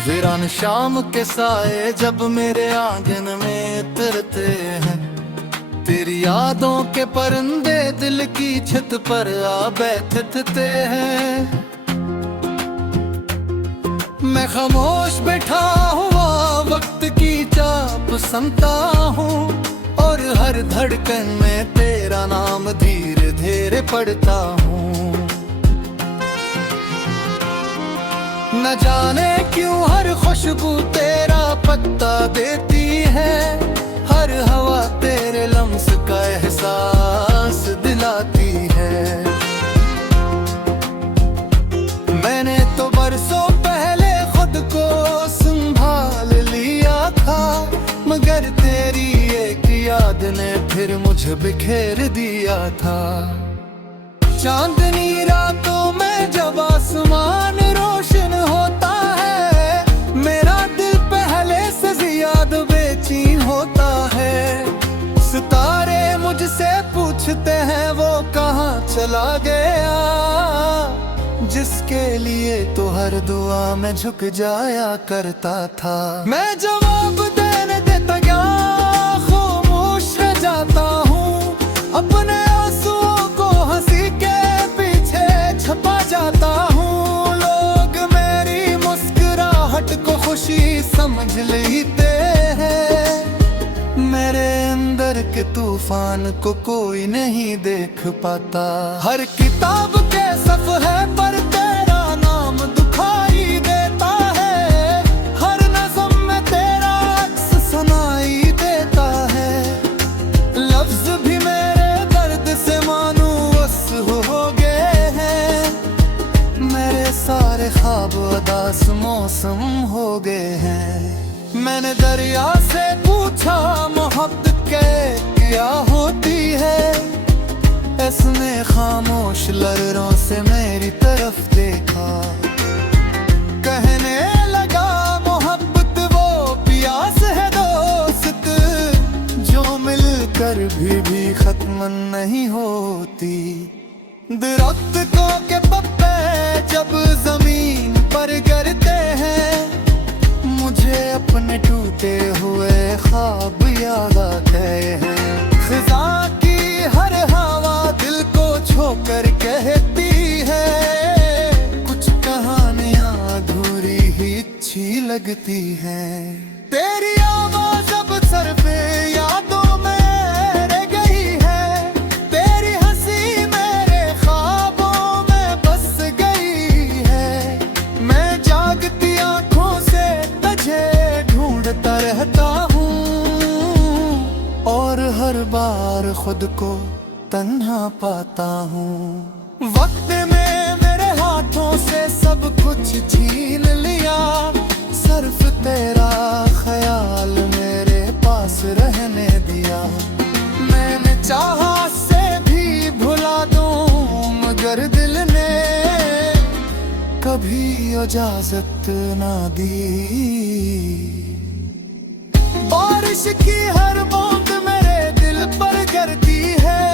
वीरान शाम के साए जब मेरे आंगन में उतरते हैं, तेरी यादों के परिंदे दिल की छत पर आ बैठते हैं। मैं खामोश बैठा हुआ वक्त की चाप सुनता हूँ, और हर धड़कन में तेरा नाम धीरे धीरे पढ़ता हूँ। न जाने क्यों हर खुशबू तेरा पत्ता देती है, हर हवा तेरे लम्स का एहसास दिलाती है। मैंने तो बरसों पहले खुद को संभाल लिया था, मगर तेरी एक याद ने फिर मुझे बिखेर दिया था। चांदनी रातों में जब आसमान रोशन होता है, मेरा दिल पहले से ज्यादा बेचैन होता है। सितारे मुझसे पूछते हैं वो कहाँ चला गया, जिसके लिए तो हर दुआ में झुक जाया करता था। मैं जवाब देने देता क्या खामोश रह जाता हूँ, अपने आंसुओं को हंसी के पीछे छुपा जाता हूँ। लोग मेरी मुस्कुराहट को खुशी समझ लेते हैं, मेरे अंदर के तूफान को कोई नहीं देख पाता। हर किताब के सफ़े पर तेरा नाम दिखाई देता है, हर नज़्म में तेरा अक्स सुनाई देता है। लफ्ज भी मेरे दर्द से मानूस हो गए हैं, मेरे सारे ख्वाब उदास मौसम हो गए हैं। मैंने दरिया से पूछा मोहब्बत क्या होती है, इसने खामोश लहरों से मेरी तरफ देखा। कहने लगा मोहब्बत वो प्यास है दोस्त, जो मिलकर भी खत्म नहीं होती। दरख्तों के पत्ते जब जमीन पर गिरते हैं, मुझे अपने टूटे हुए ख्वाब याद आते हैं। खिज़ा की हर हवा दिल को छोकर कहती है, कुछ कहानियां अधूरी ही अच्छी लगती हैं। तेरी आवाज़ अब सर पे यादों में रह गई है, तेरी हंसी मेरे ख्वाबों में बस गई है। मैं जागती आँखों से तुझे ढूंढता रहता हूँ, और हर बार खुद को तन्हा पाता हूँ। वक्त में मेरे हाथों से सब कुछ छीन लिया, सिर्फ तेरा ख्याल मेरे पास रहने दिया। मैंने चाहा से भी भुला दूँ, मगर दिल ने कभी इजाजत ना दी। बारिश की हर बूंद मेरे दिल पर गिरती है,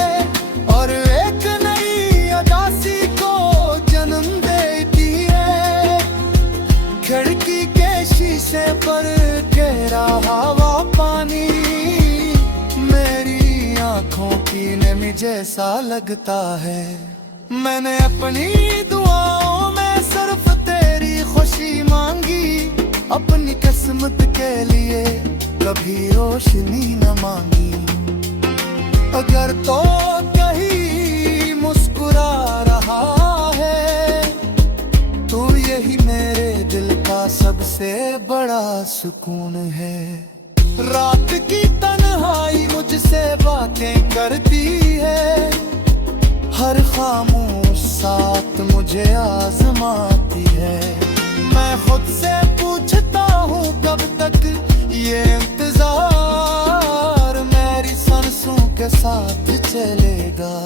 और एक नई उदासी को जन्म देती है। खिड़की के शीशे पर गिरा हवा पानी, मेरी आंखों की नमी जैसा लगता है। मैंने अपनी दुआओं में सिर्फ तेरी खुशी मांगी, अपनी किस्मत के लिए कभी रोशनी न मांगी। अगर तो कहीं मुस्कुरा रहा है, तो यही मेरे दिल का सबसे बड़ा सुकून है। रात की तन्हाई मुझसे बातें करती है, हर खामोश साथ मुझे आजमाती है। मैं खुद से पूछता हूँ कब तक ये इंतजार मेरी सांसों के साथ चलेगा।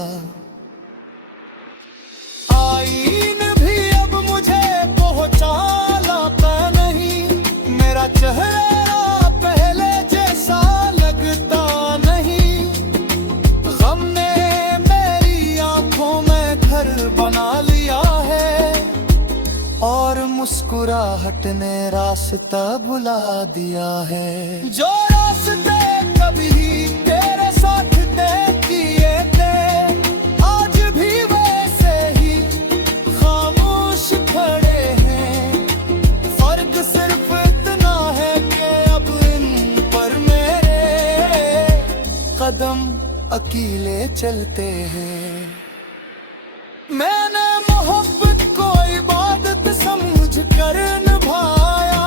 आईन भी अब मुझे पहुँचा लाता नहीं, मेरा चेहरा पहले जैसा लगता नहीं। गम ने मेरी आंखों में घर बना लिया है, और मुस्कुराहट ने रास्ता बुला दिया है। जो रास्ते कभी तेरे साथ तय किए थे, आज भी वैसे ही खामोश खड़े हैं। फर्क सिर्फ इतना है कि अब इन पर मेरे कदम अकेले चलते हैं। मैंने मोहब्बत को इबादत समझ कर निभाया,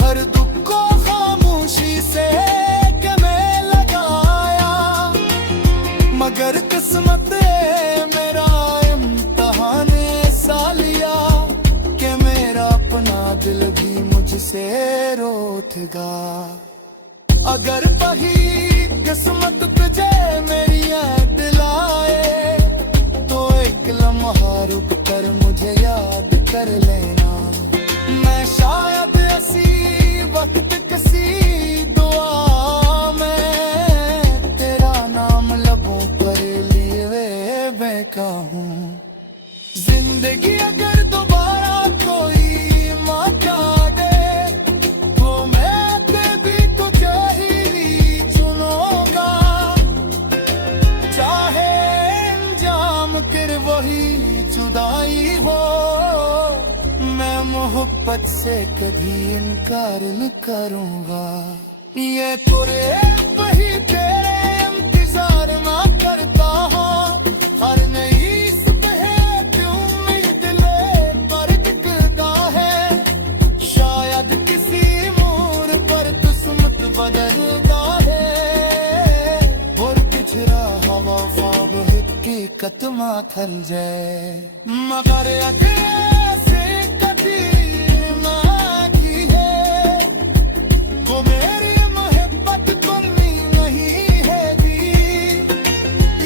हर दुख को खामोशी से में लगाया। मगर किस्मत मेरा इम्तिहान ऐसा लिया कि मेरा अपना दिल भी मुझसे रोतेगा। अगर वही किस्मत तुझे मेरी याद दिलाए, तो एक लम्हा रुक कर मुझे याद कर लेना। मैं शायद ऐसी वक्त किसी दुआ में तेरा नाम लबों पर लिए बैठा हूँ। जिंदगी अगर दोबारा कोई मौका दे, तो मैं भी तुझे ही चुनूंगा। चाहे अंजाम कर वही जुदाई हो, मैं मोहब्बत से कभी इनकार न करूंगा। ये तुरे वही तेरे इंतजार ना करता हूँ, हर नई सुबह उम्मीद ले पर दिखता है। शायद किसी मोड़ पर किस्मत बदलता है, और पिछड़ा हवा ख्वाब हकीकत माथल जाए। मगर ऐसे कभी ना की है, वो मेरी मोहब्बत कमी नहीं है दी।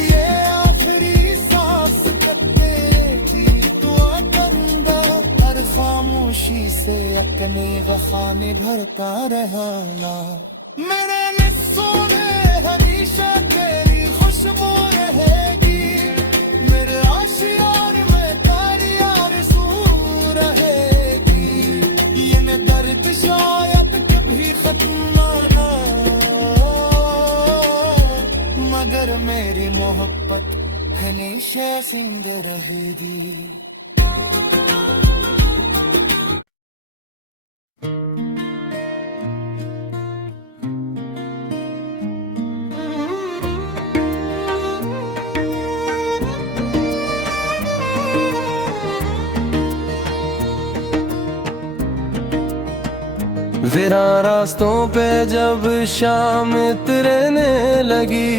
ये आखिरी सांस करते थी दुआ करूंगा, हर खामोशी से अपने वखाने भरता रहना। मेरे निस्सों में हमेशा तेरी खुशबू रहेगी, मेरे आशियार में तेरी आरज़ू रहेगी। ये दर्द शायद कभी खत्म ना हो, मगर मेरी मोहब्बत हमेशा जिंदा रहेगी। ज़रा रास्तों पे जब शाम उतरने लगी,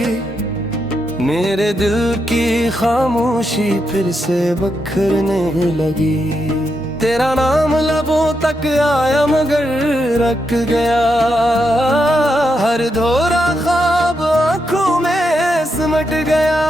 मेरे दिल की खामोशी फिर से बखरने लगी। तेरा नाम लबों तक आया मगर रख गया, हर धोरा ख्वाब आंखों में सिमट गया।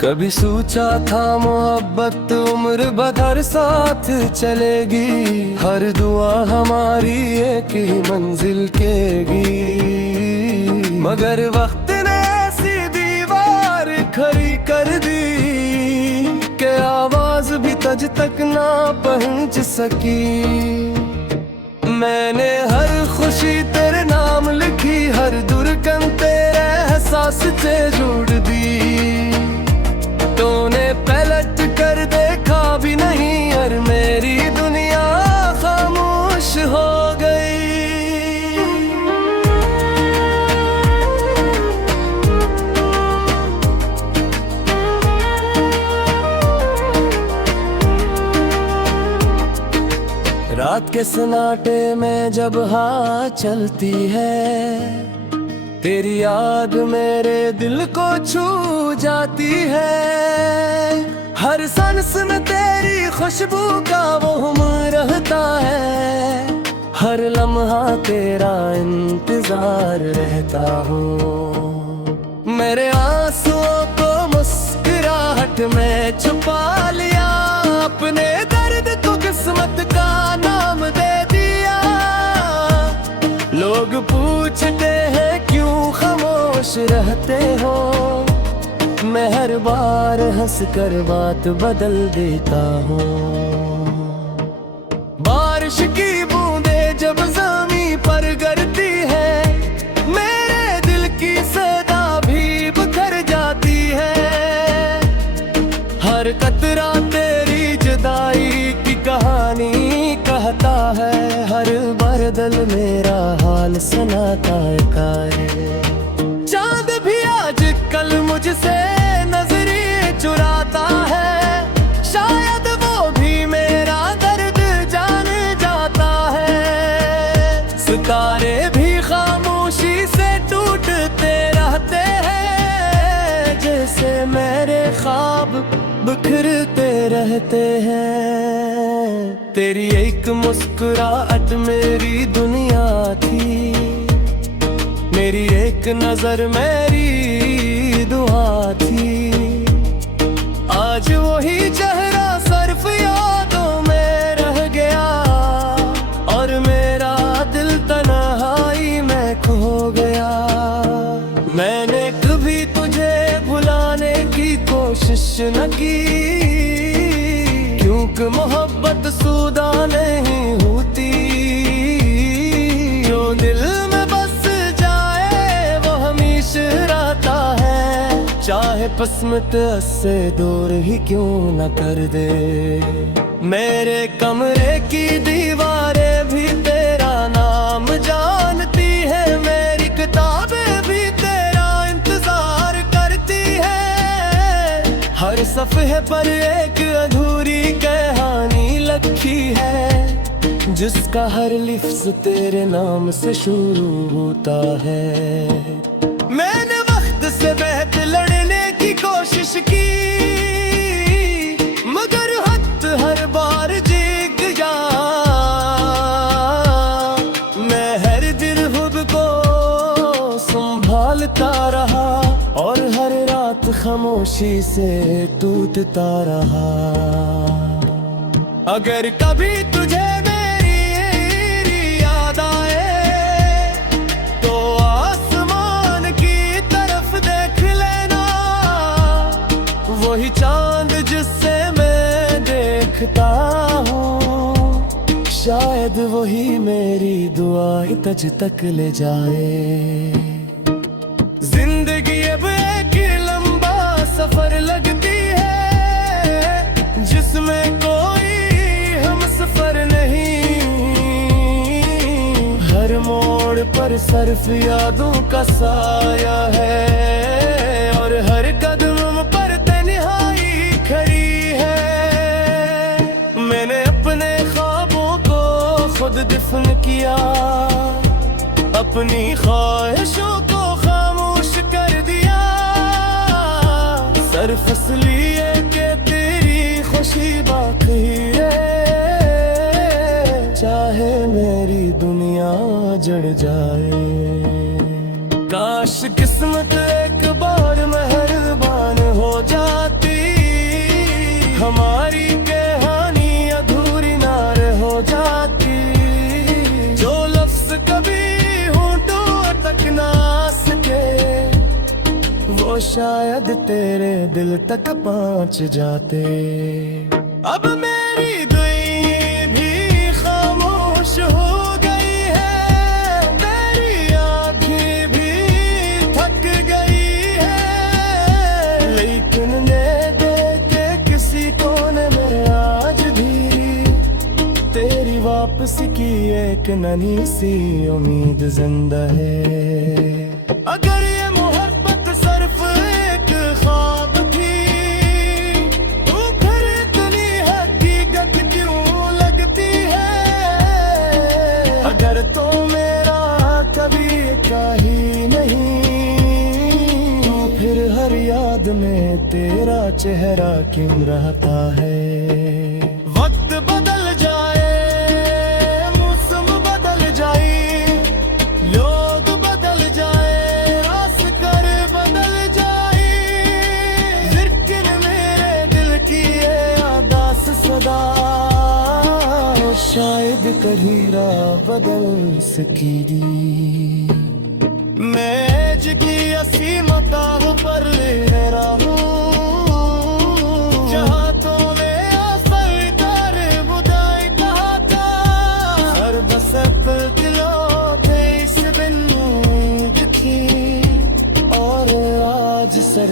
कभी सोचा था मोहब्बत उम्र भर साथ चलेगी, हर दुआ हमारी एक ही मंजिल केगी। मगर वक्त ने ऐसी दीवार खड़ी कर दी कि आवाज भी तुझ तक ना पहुंच सकी। मैंने हर खुशी तेरे नाम लिखी, हर दुर्गंध तेरे एहसास से जोड़ दी। तूने पलट कर देखा भी नहीं और मेरी दुनिया खामोश हो गई। रात के सन्नाटे में जब हवा चलती है, तेरी याद मेरे दिल को छू जाती है। हर सांस में तेरी खुशबू का वो रहता है, हर लम्हा तेरा इंतजार रहता हो। मेरे आंसुओं को मुस्कुराहट में छुपा लिया, अपने दर्द को किस्मत का नाम दे दिया। लोग पूछते हैं क्यों खामोश रहते हो, हर बार हंस कर बात बदल देता हूँ। बारिश की बूंदे जब ज़मीं पर गिरती है, मेरे दिल की सदा भी बिखर जाती है। हर कतरा तेरी जुदाई की कहानी कहता है, हर बरदल मेरा हाल सुनाता है। चांद भी आज कल मुझसे नजरें चुराता है, शायद वो भी मेरा दर्द जान जाता है। सितारे भी खामोशी से टूटते रहते हैं, जैसे मेरे ख्वाब बिखरते रहते हैं। तेरी एक मुस्कुराहट मेरी दुनिया थी, मेरी एक नजर मेरी दुआ थी। आज वही चेहरा सिर्फ यादों में रह गया, और मेरा दिल तन्हाई में खो गया। मैंने कभी तुझे भुलाने की कोशिश न की, क्योंकि मोहब्बत सुदा नहीं होती। जो दिल में बस जाए वो हमेशा रहता है, चाहे किस्मत से दूर ही क्यों न कर दे। मेरे कमरे की दीवारें भी तेरा नाम जानती है, मेरी किताबें भी तेरा इंतजार करती है। हर सफ़े पर एक अधूरी कहानी लिखी है, जिसका हर लफ्ज़ तेरे नाम से शुरू होता है। मैंने वक्त से बेहतर लड़ने की कोशिश की, मगर हद हर बार जीत गया। मैं हर दिल खुद को संभालता रहा, और हर रात खामोशी से टूटता रहा। अगर कभी तुझे मेरी याद आए, तो आसमान की तरफ देख लेना। वही चांद जिससे मैं देखता हूँ, शायद वही मेरी दुआ तुझ तक ले जाए। जिंदगी अब एक लंबा सफर लगती है, जिसमें कोई हम सफर नहीं। हर मोड़ पर सिर्फ यादों का साया है, और हर कदम पर तन्हाई खड़ी है। मैंने अपने ख्वाबों को खुद दफन किया, अपनी ख्वाहिशों को खामोश कर दिया। सिर्फ इसलिए कि तेरी खुशी बाकी है, चाहे मेरी दुनिया जड़ जाए। काश किस्मत एक बार मेहरबान हो जाती, हमारी कहानी अधूरी ना हो जाती। जो लफ्ज़ कभी तक ना सके, वो शायद तेरे दिल तक पहुंच जाते। अब मेरी दुनिया भी खामोश हो गई है, मेरी आँखें भी थक गई है। लेकिन मैं देख के किसी कोने में आज भी तेरी वापसी की एक नन्ही सी उम्मीद जिंदा है। अगर ये मोहब्बत सिर्फ एक ख्वाब थी, तो फिर इतनी हकीकत क्यों लगती है। अगर तो मेरा कभी का ही नहीं, तो फिर हर याद में तेरा चेहरा क्यों रहता है। वक्त बदल जाए, शायद कहीरा बदल सकीदी। मैं जगी असी मताह पर ले रहा हूँ,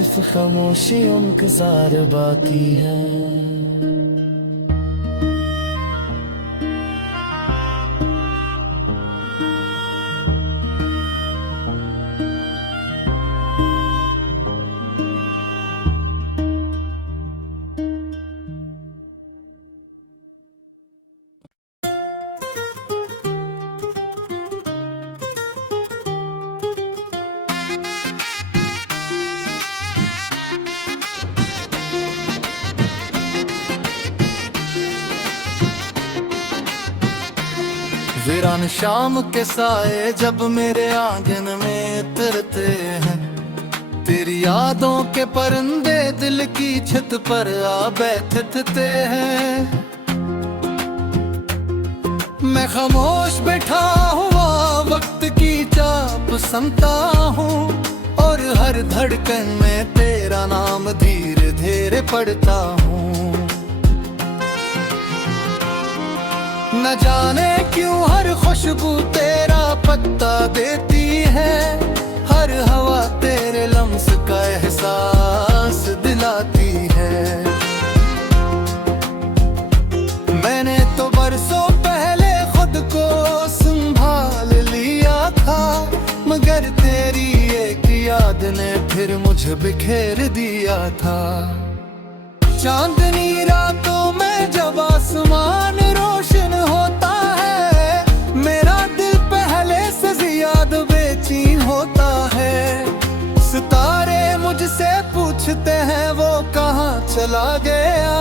सिर्फ खामोशी इंतजार बाकी है। वीरान शाम के साए जब मेरे आंगन में उतरते हैं, तेरी यादों के परिंदे दिल की छत पर आ बैठते हैं। मैं खामोश बैठा हुआ वक्त की चाप सुनता हूँ, और हर धड़कन में तेरा नाम धीरे धीरे पढ़ता हूँ। न जाने क्यों हर खुशबू तेरा पत्ता देती है, हर हवा तेरे लम्स का एहसास दिलाती है। मैंने तो बरसों पहले खुद को संभाल लिया था, मगर तेरी एक याद ने फिर मुझे बिखेर दिया था। चांदनी रातों में जब आसमान रोशन होता है, मेरा दिल पहले से ज्यादा बेचैन होता है। सितारे मुझसे पूछते हैं वो कहाँ चला गया,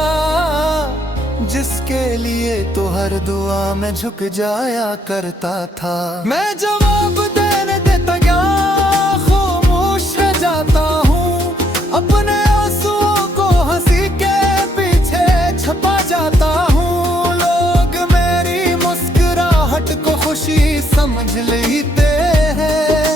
जिसके लिए तो हर दुआ में झुक जाया करता था। मैं जवाब देने देता गया, खामोश रह जाता हूँ, अपने आंसुओं को हंसी के पीछे छुपा जाता हूँ। लोग मेरी मुस्कुराहट को खुशी समझ लेते हैं,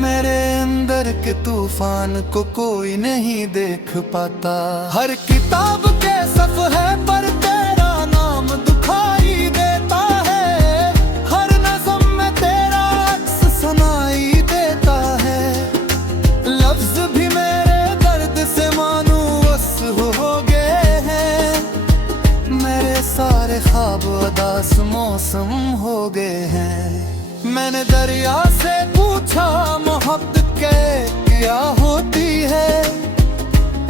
मेरे अंदर के तूफान को कोई नहीं देख पाता। हर किताब के सफ़े पर तेरा नाम दिखाई देता है, हर नज़्म में तेरा अक्स सुनाई देता है। लफ्ज भी मेरे दर्द से मानूस हो गए हैं, मेरे सारे ख्वाब उदास मौसम हो गए हैं। मैंने दरिया से पूछा मोहब्बत क्या होती है,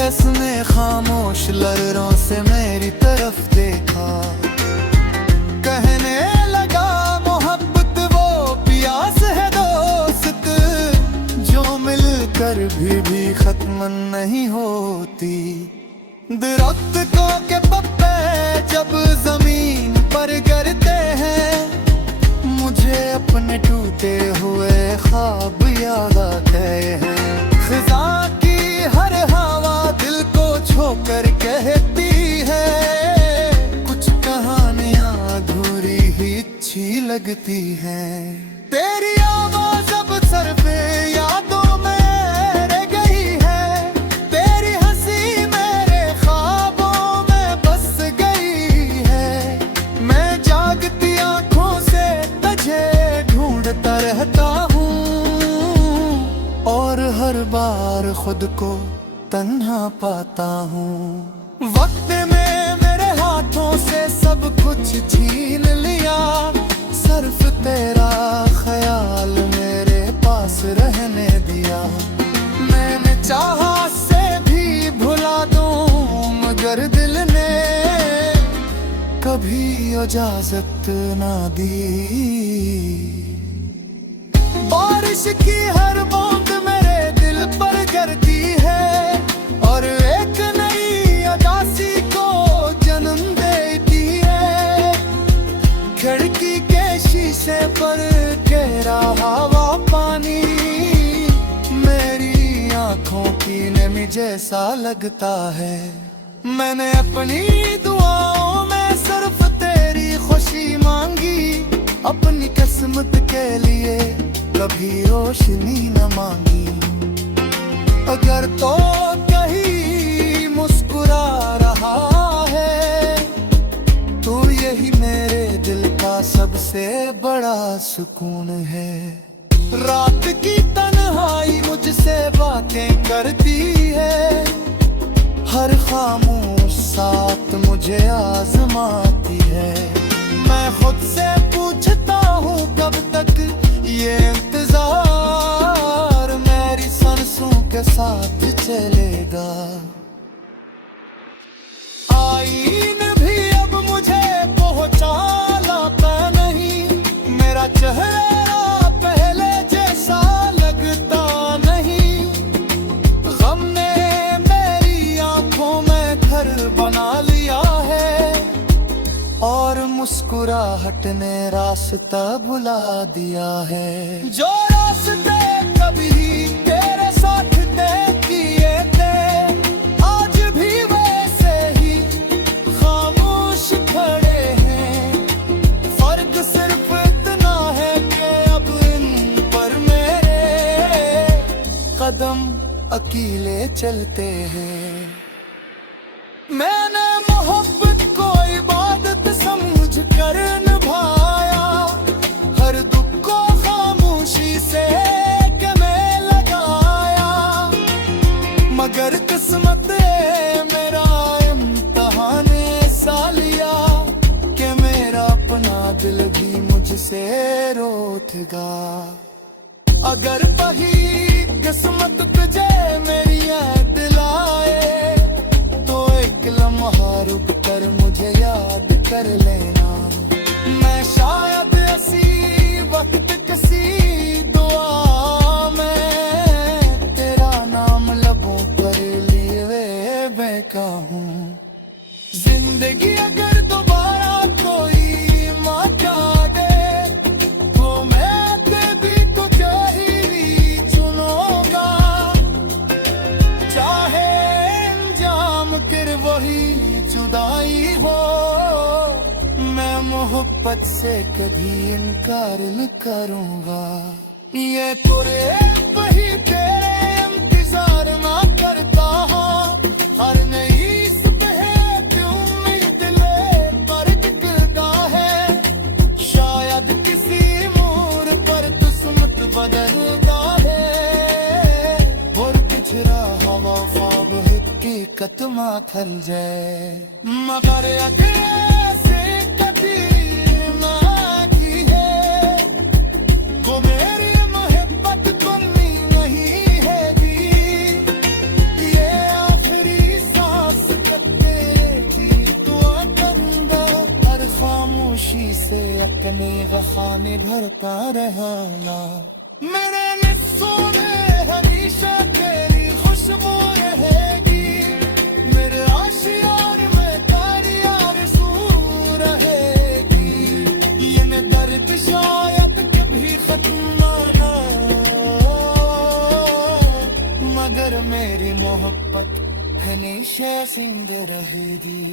इसने खामोश लहरों से मेरी तरफ देखा। कहने लगा मोहब्बत वो प्यास है दोस्त, जो मिलकर भी खत्म नहीं होती। दरख्त को के पत्ते जब जमीन पर गिरते हैं, मुझे अपने टूटे हुए ख्वाब याद आते हैं। खिज़ा की हर हवा दिल को छोकर कहती है, कुछ कहानियां अधूरी ही अच्छी लगती हैं। तेरी आवाज अब सर पे यादों में रह गई है, तेरी हंसी मेरे ख्वाबों में बस गई है। मैं जागती आंखों से तुझे ढूंढता रहता हूँ, और हर बार खुद को तन्हा पाता हूँ। वक्त में मेरे हाथों से सब कुछ छीन लिया, सिर्फ तेरा ख्याल मेरे पास रहने दिया। मैंने चाहा से भी भुला दूं, मगर दिल ने कभी इजाजत ना दी। बारिश की हर बूंद मेरे दिल पर गिरती है, और एक नई उदासी को जन्म देती है। खिड़की के शीशे पर गहरा हवा पानी, मेरी आंखों की नमी जैसा लगता है। मैंने अपनी दुआओं में सिर्फ तेरी खुशी मांगी, अपनी किस्मत के लिए कभी रोशनी न मांगी। अगर तो कहीं मुस्कुरा रहा है, तो यही मेरे दिल का सबसे बड़ा सुकून है। रात की तन्हाई मुझसे बातें करती है, हर खामोश साथ मुझे आजमाती है। मैं खुद से पूछता हूँ कब तक ये इंतजार मेरी सांसों के साथ चलेगा। आईन भी अब मुझे पहुँचा लाता नहीं, मेरा चेहरा पहले जैसा लगता नहीं। गम ने मेरी आंखों में घर बना लिया है, और मुस्कुराहट ने रास्ता भुला दिया है। जो रास्ते कभी तेरे साथ तय किए थे, आज भी वैसे ही खामोश खड़े हैं। फर्क सिर्फ इतना है कि अब इन पर मेरे कदम अकेले चलते हैं। मैंने मोहब्बत को इबादत समझ कर निभाया, हर दुख को खामोशी से में लगाया। मगर किस्मत मेरा इम्तिहान ऐसा लिया कि मेरा अपना दिल भी मुझसे रोतेगा। अगर वही किस्मत तुझे मेरी याद दिलाए, तो एक लम्हा रुक कर मुझे याद कर लेना। मैं शायद ऐसी वक्त किसी दुआ में तेरा नाम लबों पर लिए बैठा हूँ। जिंदगी अगर दोबारा कोई मौका दे, तो मैं भी तुझे ही चुनूंगा। चाहे अंजाम फिर वही जुदाई हो, मैं मोहब्बत से कभी इनकार न करूंगा। ये तुरे वही तेरे इंतजार ना करता हूँ, हर नई सुबह उम्मीद ले पर टिकता है। शायद किसी मोड़ पर किस्मत बदलता है, और पिछड़ा हवा ख्वाब हकीकत माथल जाए। मगर ऐसे कभी ना की है, वो मेरी मोहब्बत कमी नहीं है जी। ये आखिरी सांस कटे की दुआ करूंगा, हर खामोशी से अपने वफाने भरता रहना। मेरे निस्सों में हमेशा तेरी खुशबू रहेगी, मेरे आशियार में तेरी आरज़ू रहेगी। ये दर्द शायद कभी खत्म ना हो, मगर मेरी मोहब्बत हमेशा जिंदा रहेगी।